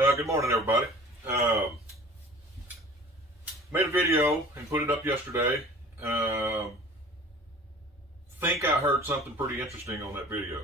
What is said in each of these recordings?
Good morning, everybody. Made a video and put it up yesterday. Think I heard something pretty interesting on that video.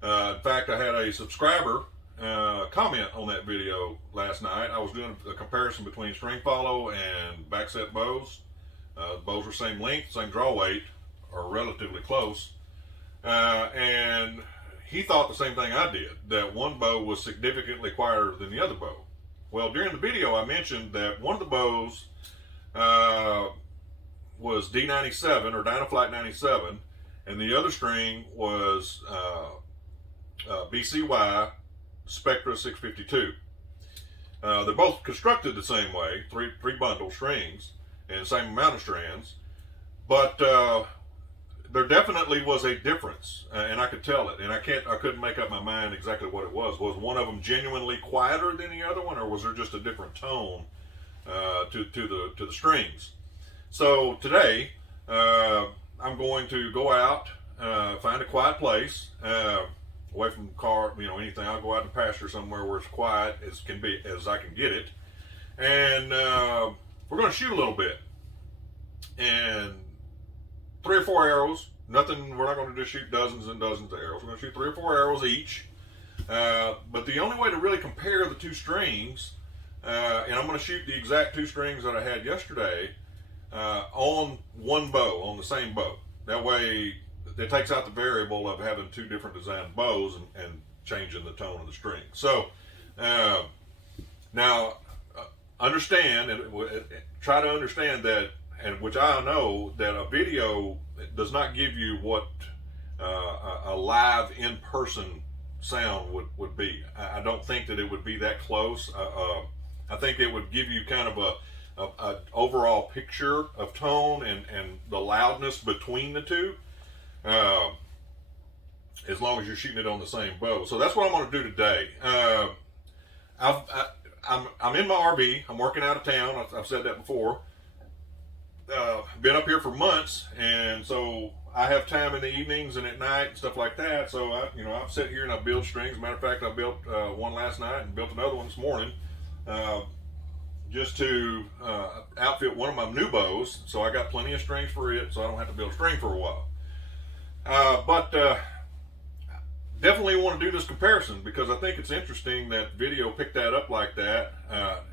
In fact, I had a subscriber comment on that video last night. I was doing a comparison between string follow and backset bows. Bows are same length, same draw weight, or relatively close. And he thought the same thing I did, that one bow was significantly quieter than the other bow. Well, during the video I mentioned that one of the bows was D97 or Dynaflight 97, and the other string was BCY Spectra 652. They're both constructed the same way, three bundle strings and same amount of strands, but there definitely was a difference, and I could tell it, and I couldn't make up my mind exactly what it was. Was one of them genuinely quieter than the other one, or was there just a different tone to the strings? So today, I'm going to go out, find a quiet place, away from the car, anything. I'll go out in the pasture somewhere where it's quiet as I can get it, and we're going to shoot a little bit, and 3 or 4 arrows. Nothing. We're not going to just shoot dozens and dozens of arrows. We're going to shoot 3 or 4 arrows each. But the only way to really compare the two strings, and I'm going to shoot the exact 2 strings that I had yesterday on one bow, on the same bow. That way, it takes out the variable of having 2 different designed bows and changing the tone of the string. So now, understand and try to understand that. And which I know that a video does not give you what a live in-person sound would be. I don't think that it would be that close. I think it would give you kind of a overall picture of tone and the loudness between the two, as long as you're shooting it on the same bow. So that's what I'm going to do today. I'm in my RV. I'm working out of town. I've said that before. Been up here for months, and so I have time in the evenings and at night and stuff like that. So I sit here and I build strings. As a matter of fact, I built one last night and built another one this morning, just to outfit one of my new bows. So I got plenty of strings for it, so I don't have to build a string for a while. But definitely want to do this comparison because I think it's interesting that video picked that up like that,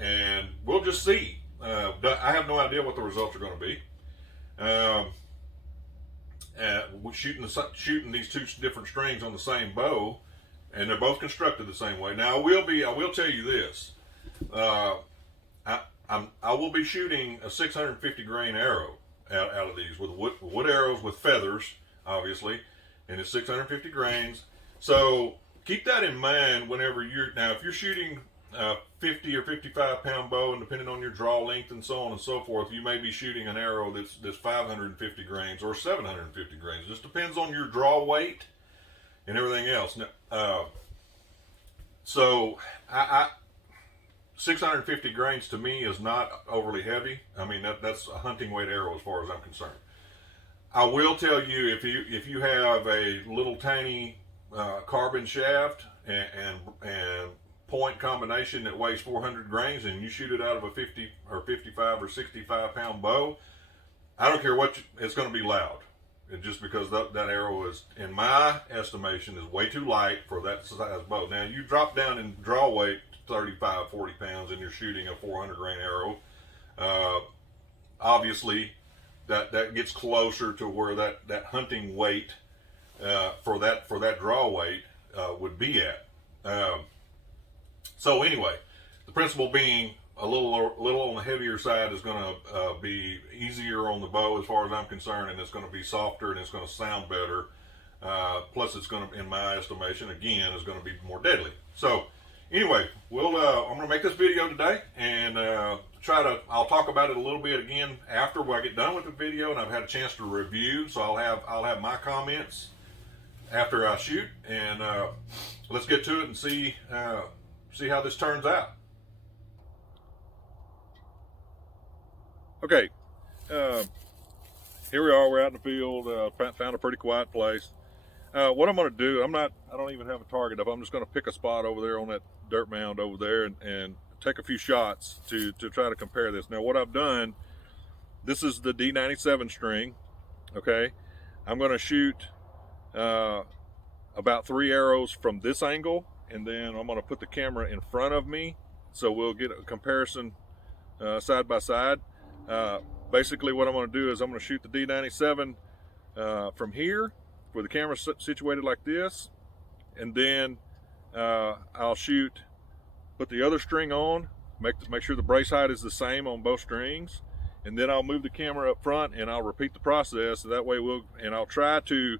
and we'll just see. I have no idea what the results are going to be. We're shooting these 2 different strings on the same bow, and they're both constructed the same way. Now, I will tell you this: I will be shooting a 650 grain arrow out of these with wood arrows with feathers, obviously, and it's 650 grains. So keep that in mind whenever if you're shooting 50 or 55 pound bow, and depending on your draw length and so on and so forth, you may be shooting an arrow that's 550 grains or 750 grains. It just depends on your draw weight and everything else. So 650 grains to me is not overly heavy. I mean, that's a hunting weight arrow as far as I'm concerned. I will tell you, if you have a little tiny carbon shaft and point combination that weighs 400 grains and you shoot it out of a 50 or 55 or 65 pound bow, I don't care what it's going to be loud. Just because that arrow is, in my estimation, is way too light for that size bow. Now you drop down in draw weight 35, 40 pounds and you're shooting a 400 grain arrow, obviously that gets closer to where that hunting weight for that draw weight would be at. So anyway, the principle being a little on the heavier side is going to be easier on the bow as far as I'm concerned, and it's going to be softer and it's going to sound better. Plus, it's going to, in my estimation, again, is going to be more deadly. So anyway, I'm going to make this video today and I'll talk about it a little bit again after I get done with the video and I've had a chance to review. So I'll have my comments after I shoot, and let's get to it and see how this turns out. Okay, here we are. We're out in the field. Found a pretty quiet place. What I'm going to do, I don't even have a target up. I'm just going to pick a spot over there on that dirt mound over there and take a few shots to try to compare this. Now, what I've done, this is the D97 string, okay? I'm going to shoot about 3 arrows from this angle, and then I'm going to put the camera in front of me, so we'll get a comparison side by side. Basically, what I'm going to do is I'm going to shoot the D97 from here, where the camera's situated like this, and then I'll put the other string on, make sure the brace height is the same on both strings, and then I'll move the camera up front and I'll repeat the process. So that way I'll try to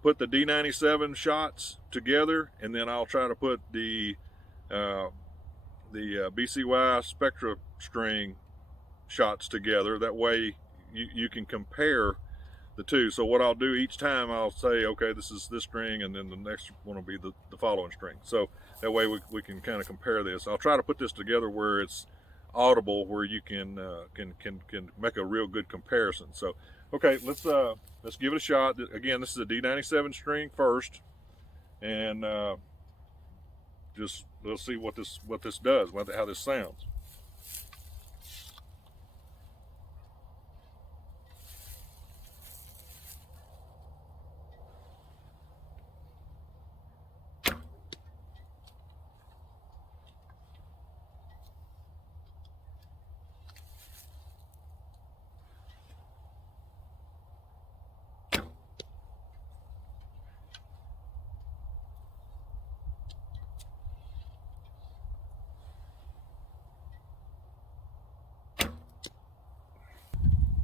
put the D97 shots together, and then I'll try to put the BCY Spectra string shots together. That way you can compare the two. So what I'll do each time, I'll say, okay, this is this string, and then the next one will be the following string. So that way we can kind of compare this. I'll try to put this together where it's audible, where you can make a real good comparison. So okay, let's give it a shot. Again, this is a D97 string first, and just let's see what this does, how this sounds.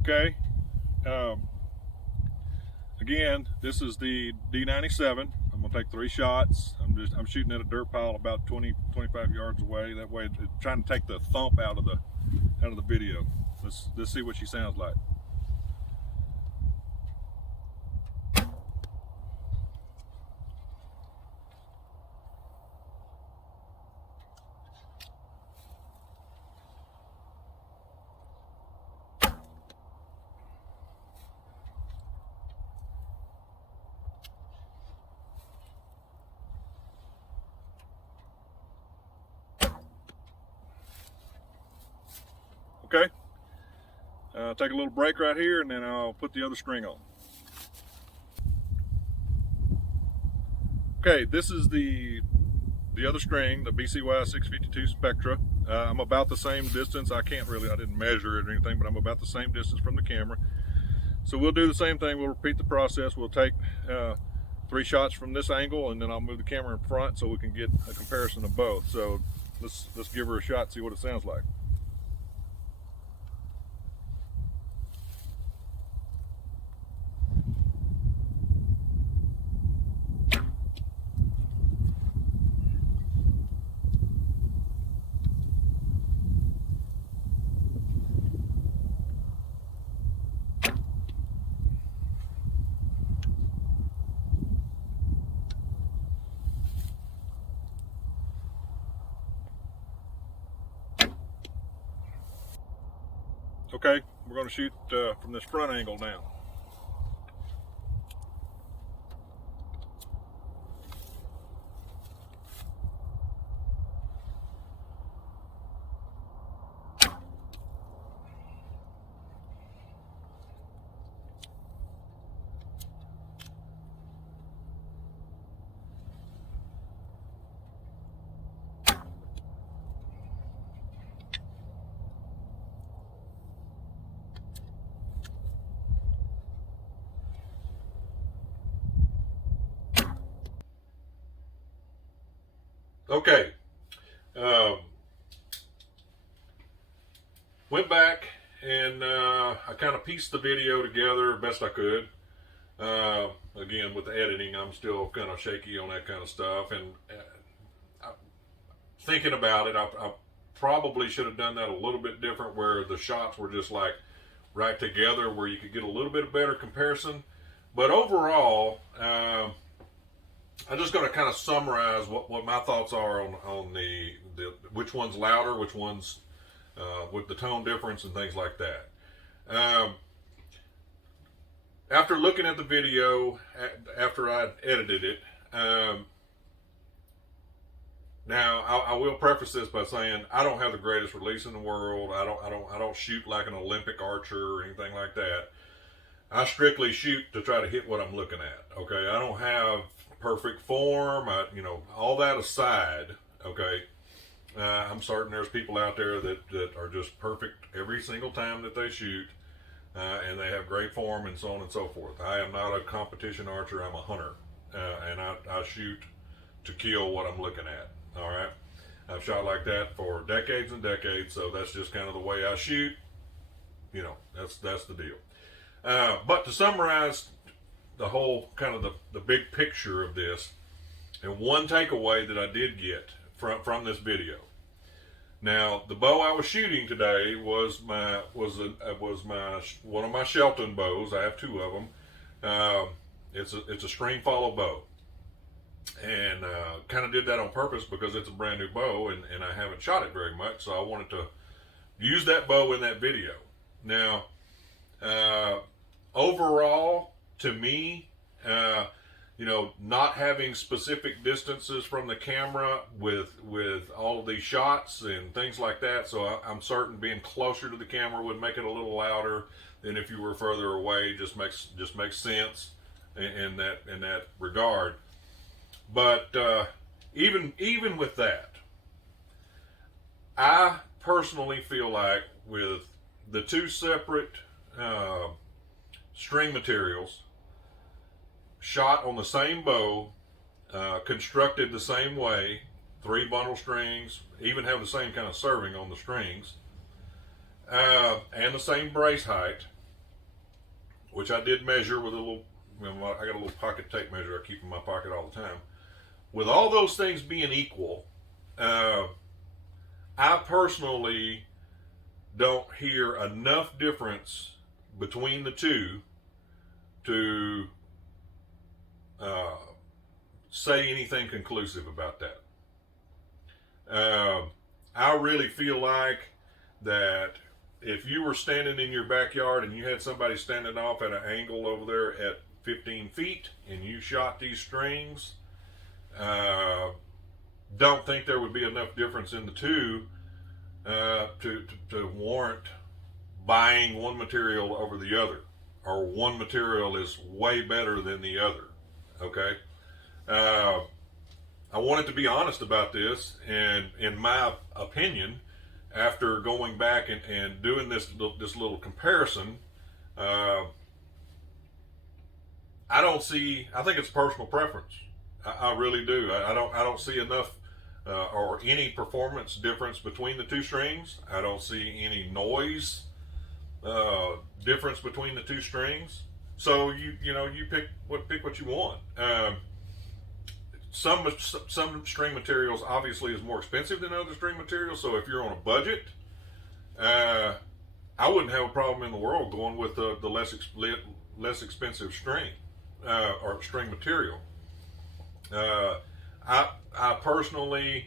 Okay. Again, this is the D97. I'm gonna take 3 shots. I'm shooting at a dirt pile about 20-25 yards away. That way, it's trying to take the thump out of the video. Let's see what she sounds like. Okay, take a little break right here, and then I'll put the other string on. Okay, this is the other string, the BCY 652 Spectra. I'm about the same distance. I didn't measure it or anything, but I'm about the same distance from the camera. So we'll do the same thing. We'll repeat the process. We'll take 3 shots from this angle, and then I'll move the camera in front so we can get a comparison of both. So let's give her a shot, see what it sounds like. Okay, we're going to shoot from this front angle now. Okay, went back and I kind of pieced the video together best I could. Again, with the editing, I'm still kind of shaky on that kind of stuff, and thinking about it, I probably should have done that a little bit different, where the shots were just like right together, where you could get a little bit better comparison. But overall, I'm just going to kind of summarize what my thoughts are on the which one's louder, which one's with the tone difference and things like that. after looking at the video, after I edited it, now I will preface this by saying I don't have the greatest release in the world. I don't shoot like an Olympic archer or anything like that. I strictly shoot to try to hit what I'm looking at. Okay, I don't have perfect form. All that aside. Okay, I'm certain there's people out there that are just perfect every single time that they shoot, and they have great form and so on and so forth. I am not a competition archer. I'm a hunter, and I shoot to kill what I'm looking at. All right, I've shot like that for decades and decades, so that's just kind of the way I shoot. That's the deal. But to summarize the whole kind of the big picture of this, and one takeaway that I did get from this video. Now, the bow I was shooting today was one of my Shelton bows. I have two of them. It's a string follow bow, and kind of did that on purpose because it's a brand new bow, and I haven't shot it very much, so I wanted to use that bow in that video. Now, overall, to me, not having specific distances from the camera with all of these shots and things like that, so I'm certain being closer to the camera would make it a little louder than if you were further away. Just makes sense in that regard. But even with that, I personally feel like with the two separate string materials, shot on the same bow, constructed the same way, 3 bundle strings, even have the same kind of serving on the strings, and the same brace height, which I did measure with a little, I got a little pocket tape measure I keep in my pocket all the time. With all those things being equal, I personally don't hear enough difference between the two to say anything conclusive about that. I really feel like that if you were standing in your backyard and you had somebody standing off at an angle over there at 15 feet and you shot these strings, don't think there would be enough difference in the two to warrant buying one material over the other, or one material is way better than the other. Okay, I wanted to be honest about this, and in my opinion, after going back and doing this little comparison, I think it's personal preference. I really do. I don't see enough or any performance difference between the two strings. I don't see any noise difference between the two strings. So you pick what you want. Some string materials obviously is more expensive than other string materials. So if you're on a budget, I wouldn't have a problem in the world going with the less expensive string or string material. I personally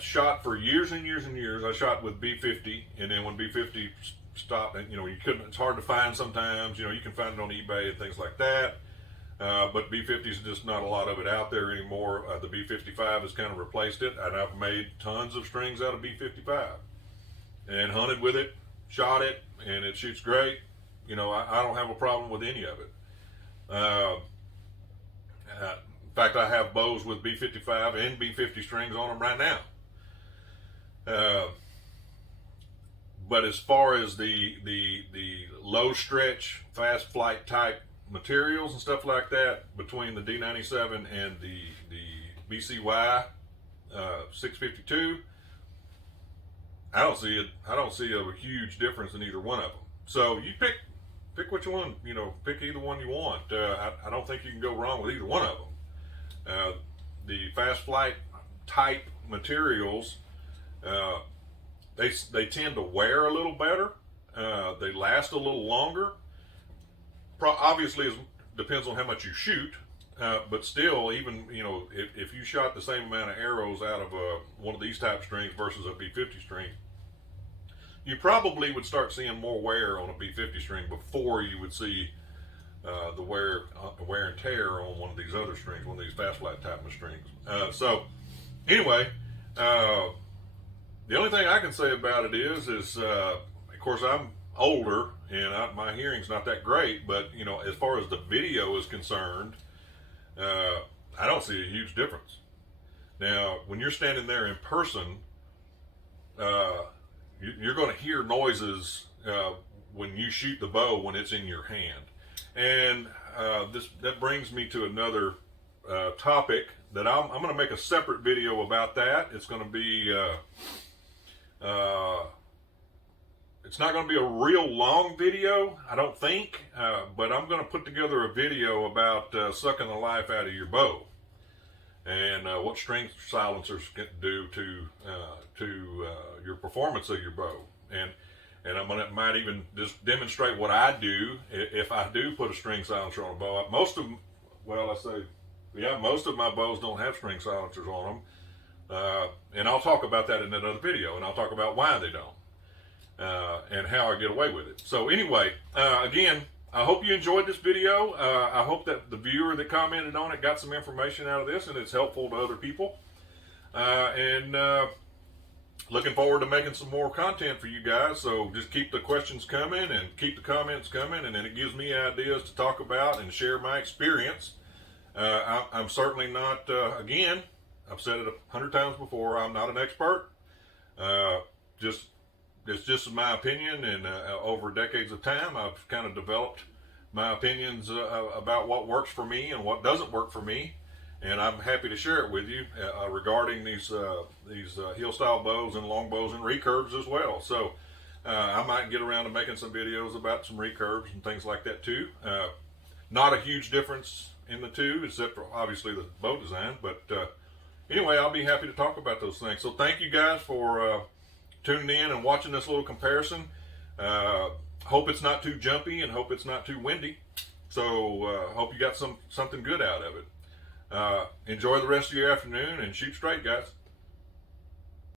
shot for years and years and years. I shot with B50, and then when B50 stopped, and it's hard to find sometimes. You can find it on eBay and things like that. But B50 is just not a lot of it out there anymore. The B55 has kind of replaced it, and I've made tons of strings out of B55 and hunted with it, shot it, and it shoots great. I don't have a problem with any of it. In fact, I have bows with B55 and B50 strings on them right now. But as far as the low stretch, fast flight type materials and stuff like that, between the D97 and the BCY 652, I don't see a huge difference in either one of them. So you pick what you want. Pick either one you want. I don't think you can go wrong with either one of them. The fast flight type materials, they tend to wear a little better. They last a little longer. Obviously, it depends on how much you shoot. But still, even if you shot the same amount of arrows out of one of these type strings versus a B50 string, you probably would start seeing more wear on a B50 string before you would see the wear and tear on one of these other strings, one of these fast flat type of strings. So anyway, the only thing I can say about it is of course I'm older and my hearing's not that great, but you know, as far as the video is concerned, I don't see a huge difference. Now, when you're standing there in person, you're going to hear noises when you shoot the bow when it's in your hand. And that brings me to another topic that I'm going to make a separate video about that. It's going to be it's not going to be a real long video, I don't think, but I'm going to put together a video about sucking the life out of your bow and what string silencers can do to your performance of your bow. And I'm gonna might even just demonstrate what I do if I do put a string silencer on a bow. Most of my bows don't have string silencers on them, and I'll talk about that in another video, and I'll talk about why they don't and how I get away with it. So anyway, again, I hope you enjoyed this video. I hope that the viewer that commented on it got some information out of this and it's helpful to other people. Looking forward to making some more content for you guys. So just keep the questions coming and keep the comments coming, and then it gives me ideas to talk about and share my experience. I'm certainly not, again, I've said it 100 times before, I'm not an expert. It's just my opinion, and over decades of time, I've kind of developed my opinions about what works for me and what doesn't work for me. And I'm happy to share it with you regarding these heel style bows and long bows and recurves as well. So I might get around to making some videos about some recurves and things like that too. Not a huge difference in the two, except for obviously the bow design. But anyway, I'll be happy to talk about those things. So thank you guys for tuning in and watching this little comparison. Hope it's not too jumpy and hope it's not too windy. So hope you got something good out of it. Enjoy the rest of your afternoon and shoot straight, guys.